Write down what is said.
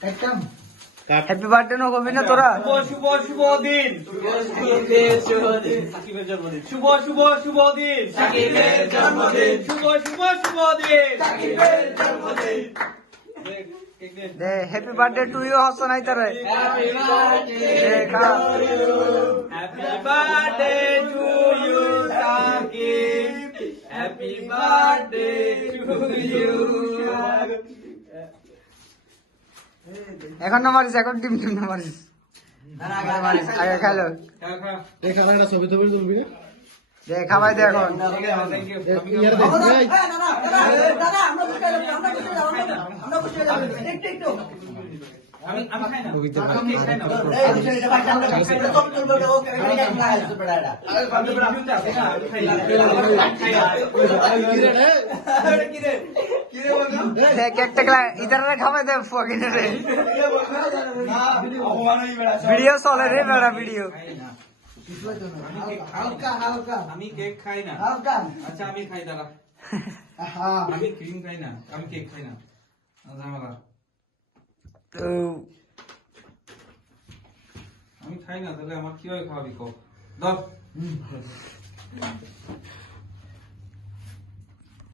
happy birthday no কবি না তোরা শুভ শুভ দিন সাকিবের জন্মদিন শুভ শুভ শুভ দিন সাকিবের জন্মদিন শুভ শুভ শুভ দিন সাকিবের জন্মদিন দে happy birthday to you Hasan আইতারে happy birthday to you Shakib happy birthday to you এখন না মারিস এখন টিম না মারিস আগে খেলো ছবি টবি তুলবি না দে খাবাই দে এখন আমি খাই না কেকটা ইতারা খাবাই দে ফকিনে রে ভিডিও চলে রে বেড়া ভিডিও আমি কেক খাই না আচ্ছা আমি খাই দাঁড়া আমি ক্রিম খাই না আমি কেক খাই না ঝামেলা তো আমি খাই না তাহলে আমার কিভাবে খাওয়াবি কো